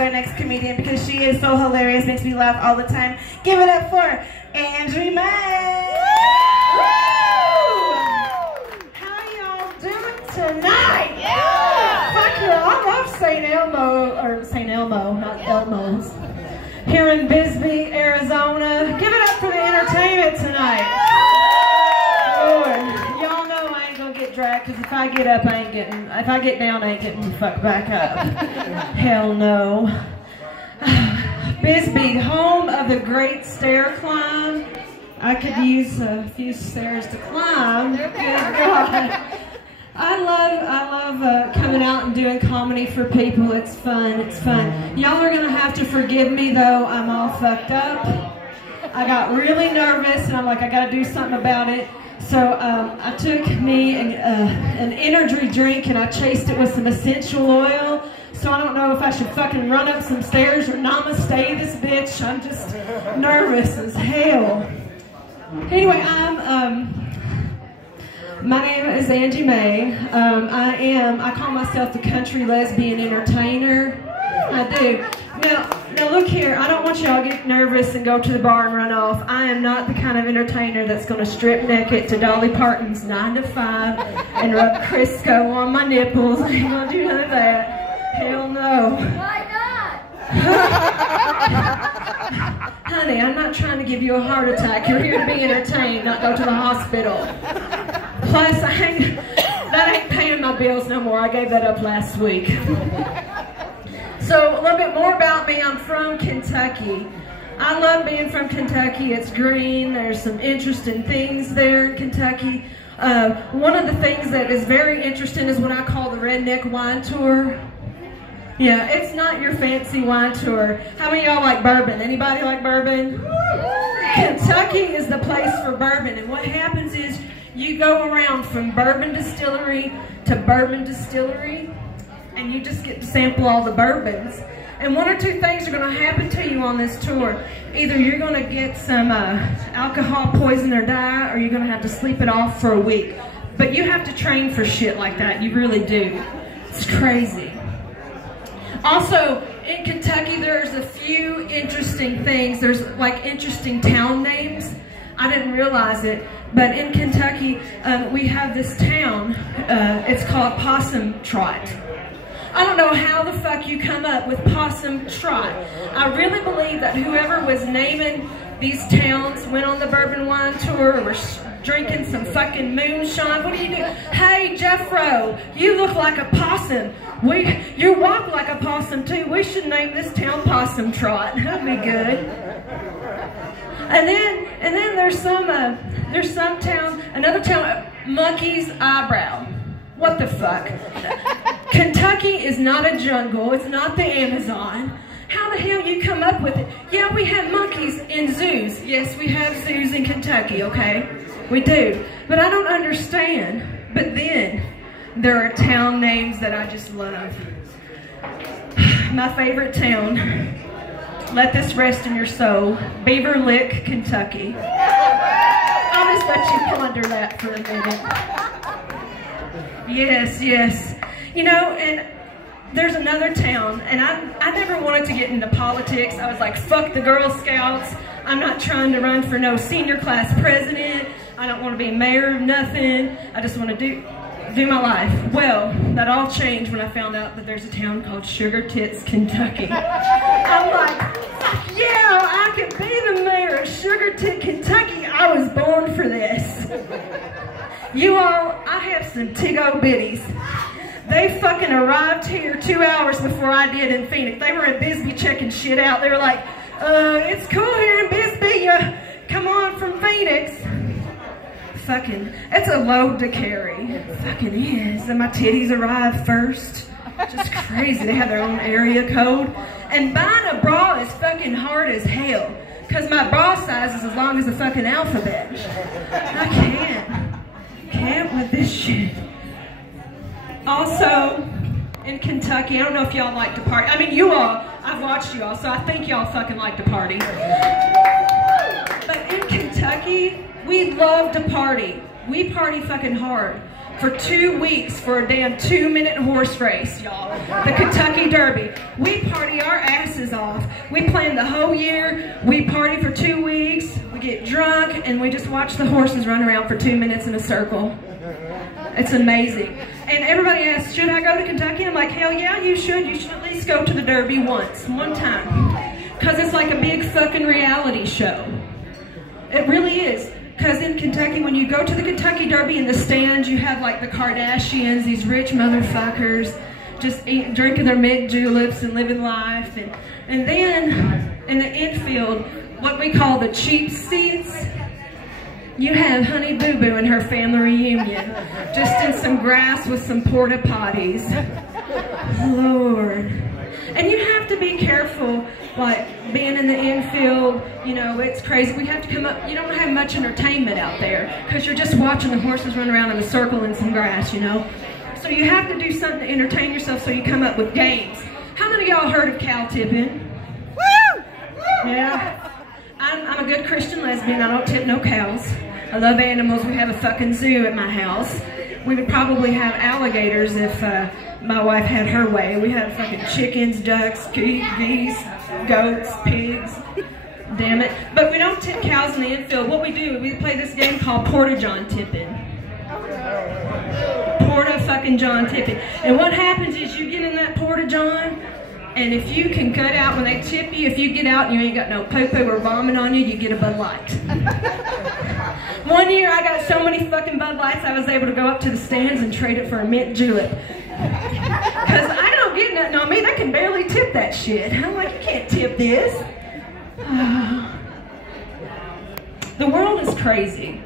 our next comedian because she is so hilarious, makes me laugh all the time. Give it up for Angie May! How y'all doing tonight? Yeah! Fuck yeah, I love St. Elmo, not Elmo's. Here in Bisbee, Arizona. Give it up for the entertainment tonight. Lord, y'all know I ain't gonna get dragged because if I get up, if I get down, I ain't getting the fuck back up. Hell no. Bisbee, home of the great stair climb. I could use a few stairs to climb. Good God. I love coming out and doing comedy for people. It's fun. It's fun. Y'all are gonna have to forgive me though. I'm all fucked up. I got really nervous and I'm like, I gotta do something about it. So I took me an energy drink and I chased it with some essential oil. So I don't know if I should fucking run up some stairs or namaste this bitch. I'm just nervous as hell. Anyway, my name is Angie May. I call myself the country lesbian entertainer. I do. Now look here, I don't want y'all to get nervous and go to the bar and run off. I am not the kind of entertainer that's going to strip naked to Dolly Parton's 9 to 5 and rub Crisco on my nipples. I ain't going to do none of that. Hell no. Why not? Honey, I'm not trying to give you a heart attack. You're here to be entertained, not go to the hospital. Plus, that ain't paying my bills no more. I gave that up last week. So, a little bit more about me. I'm from Kentucky. I love being from Kentucky. It's green. There's some interesting things there in Kentucky. One of the things that is very interesting is what I call the redneck wine tour. Yeah, it's not your fancy wine tour. How many of y'all like bourbon? Anybody like bourbon? Kentucky is the place for bourbon, and what happens is you go around from bourbon distillery to bourbon distillery, and you just get to sample all the bourbons. And one or two things are going to happen to you on this tour. Either you're going to get some alcohol poison or die, or you're going to have to sleep it off for a week. But you have to train for shit like that. You really do. It's crazy. Also, in Kentucky, there's a few interesting things. There's like interesting town names. I didn't realize it, but in Kentucky, we have this town. It's called Possum Trot. I don't know how the fuck you come up with Possum Trot. I really believe that whoever was naming these towns went on the bourbon wine tour or were drinking some fucking moonshine. What do you do? Hey, Jeffro, you look like a possum. You walk like a possum too. We should name this town Possum Trot. That'd be good. And then there's some town, another town, Monkey's Eyebrow. What the fuck? Kentucky is not a jungle. It's not the Amazon. How the hell you come up with it? Yeah, we have monkeys in zoos. Yes, we have zoos in Kentucky, okay? We do. But I don't understand. But then, there are town names that I just love. My favorite town, let this rest in your soul, Beaver Lick, Kentucky. I'll just let you ponder that for a minute. Yes, yes. You know, and there's another town, and I never wanted to get into politics. I was like, fuck the Girl Scouts. I'm not trying to run for no senior class president. I don't want to be mayor of nothing. I just want to do my life. Well, that all changed when I found out that there's a town called Sugar Tits, Kentucky. I'm like, fuck yeah, I could be the mayor of Sugar Tit, Kentucky. I was born for this. You all, I have some tig-o bitties. They fucking arrived here 2 hours before I did in Phoenix. They were in Bisbee checking shit out. They were like, it's cool here in Bisbee. Come on from Phoenix. Fucking, it's a load to carry. It fucking is. And my titties arrived first. Just crazy. They have their own area code. And buying a bra is fucking hard as hell. Because my bra size is as long as the fucking alphabet. I can't with this shit. Also, in Kentucky, I don't know if y'all like to party. I mean, you all, I've watched you all, so I think y'all fucking like to party. But in Kentucky, we love to party. We party fucking hard. for 2 weeks for a damn 2-minute horse race, y'all. The Kentucky Derby. We party our asses off. We plan the whole year. We party for 2 weeks. We get drunk and we just watch the horses run around for 2 minutes in a circle. It's amazing. And everybody asks, should I go to Kentucky? I'm like, hell yeah, you should. You should at least go to the Derby one time. Because it's like a big fucking reality show. It really is. Because in Kentucky, when you go to the Kentucky Derby in the stands, you have like the Kardashians, these rich motherfuckers, just drinking their mint juleps and living life. And then in the infield, what we call the cheap seats, you have Honey Boo Boo and her family reunion, just in some grass with some porta potties. Lord. And you have to be careful, like being in the infield, you know, it's crazy. We have to come up, you don't have much entertainment out there because you're just watching the horses run around in a circle in some grass, you know. So you have to do something to entertain yourself, so you come up with games. How many of y'all heard of cow tipping? Woo! Yeah. I'm a good Christian lesbian. I don't tip no cows. I love animals. We have a fucking zoo at my house. We would probably have alligators if my wife had her way. We had fucking chickens, ducks, geese, goats, pigs. Damn it. But we don't tip cows in the infield. What we do, we play this game called Porta-John tipping. Porta-fucking-John tipping. And what happens is you get in that Porta-John, and if you can cut out when they tip you, if you get out and you ain't got no poo-poo or vomit on you, you get a Bud Light. One year I got so many fucking Bud Lights I was able to go up to the stands and trade it for a mint julep. Because I don't get nothing on me. They can barely tip that shit. I'm like, you can't tip this. The world is crazy.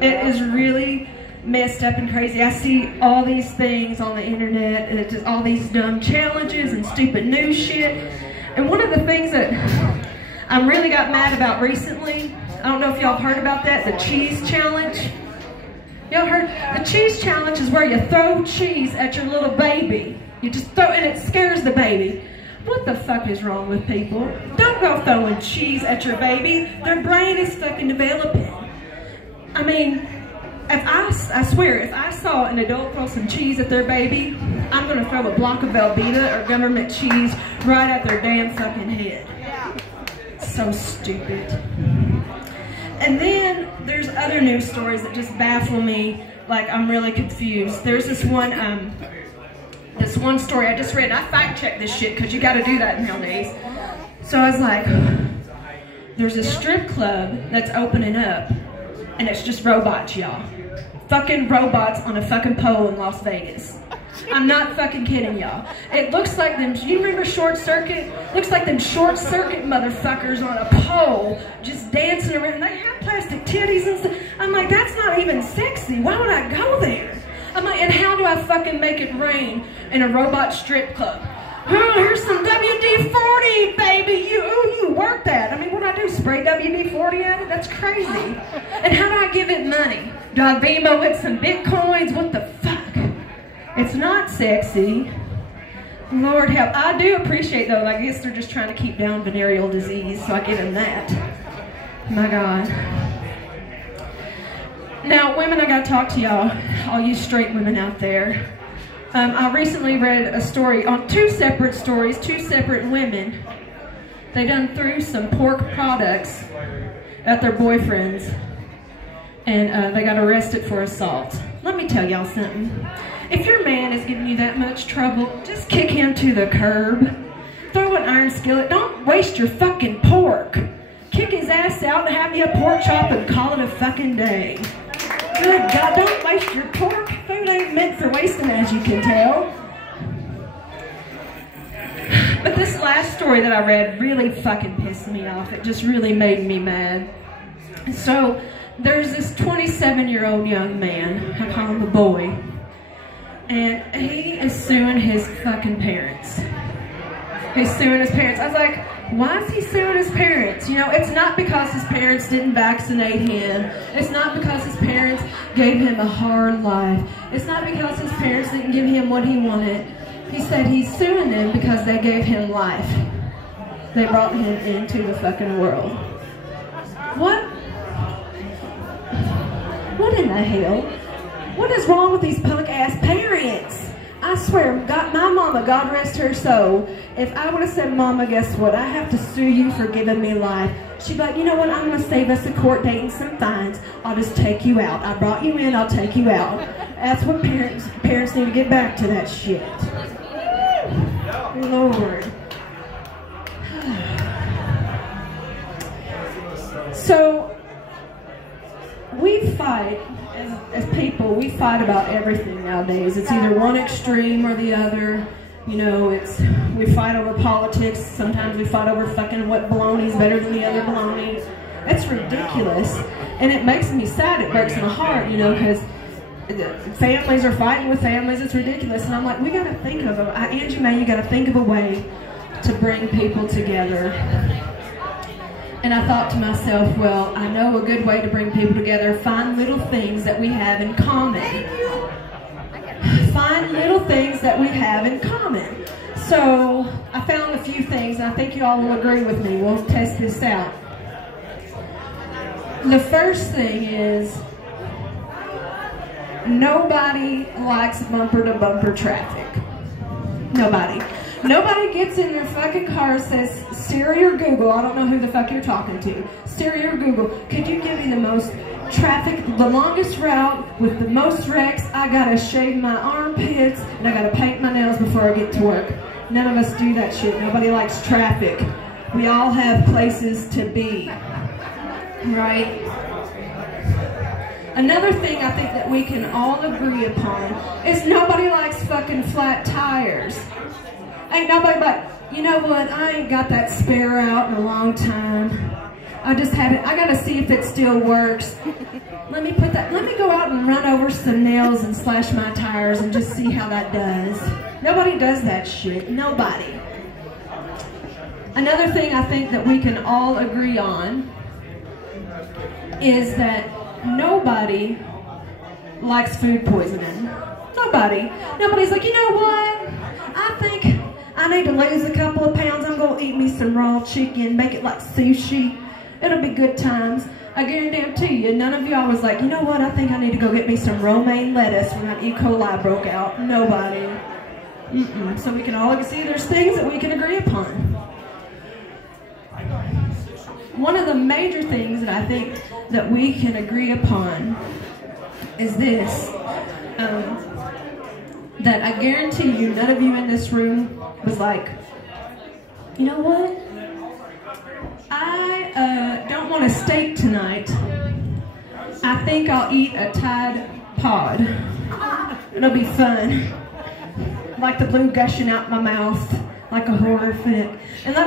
It is really messed up and crazy. I see all these things on the internet, and it's just all these dumb challenges and stupid new shit. And one of the things that I really got mad about recently, I don't know if y'all heard about that, the cheese challenge. Y'all heard? The cheese challenge is where you throw cheese at your little baby. You just throw, and it scares the baby. What the fuck is wrong with people? Don't go throwing cheese at your baby. Their brain is fucking developing. I mean, I swear, if I saw an adult throw some cheese at their baby, I'm gonna throw a block of Velveeta or government cheese right at their damn fucking head. So stupid. And then there's other news stories that just baffle me. Like, I'm really confused. There's this one story I just read. I fact-checked this shit because you got to do that nowadays. So I was like, there's a strip club that's opening up, and it's just robots, y'all. Fucking robots on a fucking pole in Las Vegas. I'm not fucking kidding y'all. It looks like them, you remember Short Circuit? Looks like them Short Circuit motherfuckers on a pole just dancing around. They have plastic titties and stuff. I'm like, that's not even sexy. Why would I go there? I'm like, and how do I fucking make it rain in a robot strip club? Oh, here's some WD-40, baby. You work that. I mean, what do I do? Spray WD-40 at it? That's crazy. And how do I give it money? Do I Venmo it some Bitcoins? What the fuck? It's not sexy. Lord help. I do appreciate, though, I guess they're just trying to keep down venereal disease, so I give them that. My God. Now, women, I got to talk to y'all, all you straight women out there. I recently read a story on two separate women. They done threw some pork products at their boyfriends, and they got arrested for assault. Let me tell y'all something. If your man is giving you that much trouble, just kick him to the curb. Throw an iron skillet. Don't waste your fucking pork. Kick his ass out and have you a pork chop and call it a fucking day. Good God, don't waste your pork. Food ain't meant for wasting, as you can tell. But this last story that I read really fucking pissed me off. It just really made me mad. So, there's this 27-year-old young man, I call him the boy, and he is suing his fucking parents. He's suing his parents. I was like, why is he suing his parents? You know, it's not because his parents didn't vaccinate him. It's not because his parents gave him a hard life. It's not because his parents didn't give him what he wanted. He said he's suing them because they gave him life. They brought him into the fucking world. What? What in the hell? What is wrong with these punk-ass parents? I swear, God, my mama, God rest her soul, if I would have said, Mama, guess what? I have to sue you for giving me life. She'd be like, you know what? I'm going to save us a court date and some fines. I'll just take you out. I brought you in. I'll take you out. That's what parents need to get back to that shit. Lord. So, we fight, as people, we fight about everything nowadays. It's either one extreme or the other. You know, we fight over politics. Sometimes we fight over fucking what baloney's better than the other baloney. It's ridiculous. And it makes me sad. It breaks my heart, you know, because families are fighting with families. It's ridiculous. And I'm like, we got to think of Angie Mae, you got to think of a way to bring people together. And I thought to myself, well, I know a good way to bring people together. Find little things that we have in common. Find little things that we have in common. So I found a few things, and I think you all will agree with me. We'll test this out. The first thing is, nobody likes bumper-to-bumper traffic. Nobody. Nobody gets in their fucking car and says, Siri or Google, I don't know who the fuck you're talking to, Siri or Google, could you give me the most traffic, the longest route with the most wrecks? I gotta shave my armpits and I gotta paint my nails before I get to work. None of us do that shit. Nobody likes traffic. We all have places to be, right? Another thing I think that we can all agree upon is nobody likes fucking flat tires. Ain't nobody like, you know what, I ain't got that spare out in a long time. I just had it, I gotta see if it still works. Let me go out and run over some nails and slash my tires and just see how that does. Nobody does that shit, nobody. Another thing I think that we can all agree on is that nobody likes food poisoning. Nobody. Nobody's like, you know what, I think I need to lose a couple of pounds. I'm going to eat me some raw chicken, make it like sushi. It'll be good times. I guarantee you, none of y'all was like, you know what, I think I need to go get me some romaine lettuce when that E. coli broke out. Nobody. So we can all see there's things that we can agree upon. One of the major things that I think that we can agree upon is this. That I guarantee you, none of you in this room was like, you know what? I don't want a steak tonight. I think I'll eat a Tide Pod. It'll be fun. Like the blue gushing out my mouth, like a horror flick. And I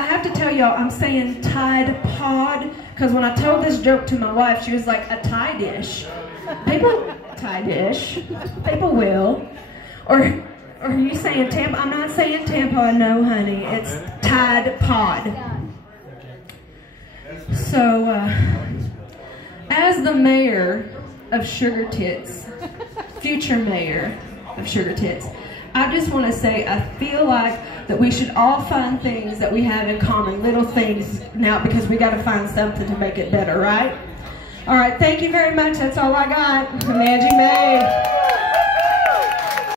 have to tell y'all, I'm saying Tide Pod, because when I told this joke to my wife, she was like, a Thai dish. Thai dish. People will. Or are you saying tampon? I'm not saying tampon, no honey. It's Tide Pod. So, as the mayor of Sugar Tits, future mayor of Sugar Tits, I just want to say I feel like that we should all find things that we have in common, little things now, because we got to find something to make it better, right? All right, thank you very much. That's all I got. I'm Angie Mae.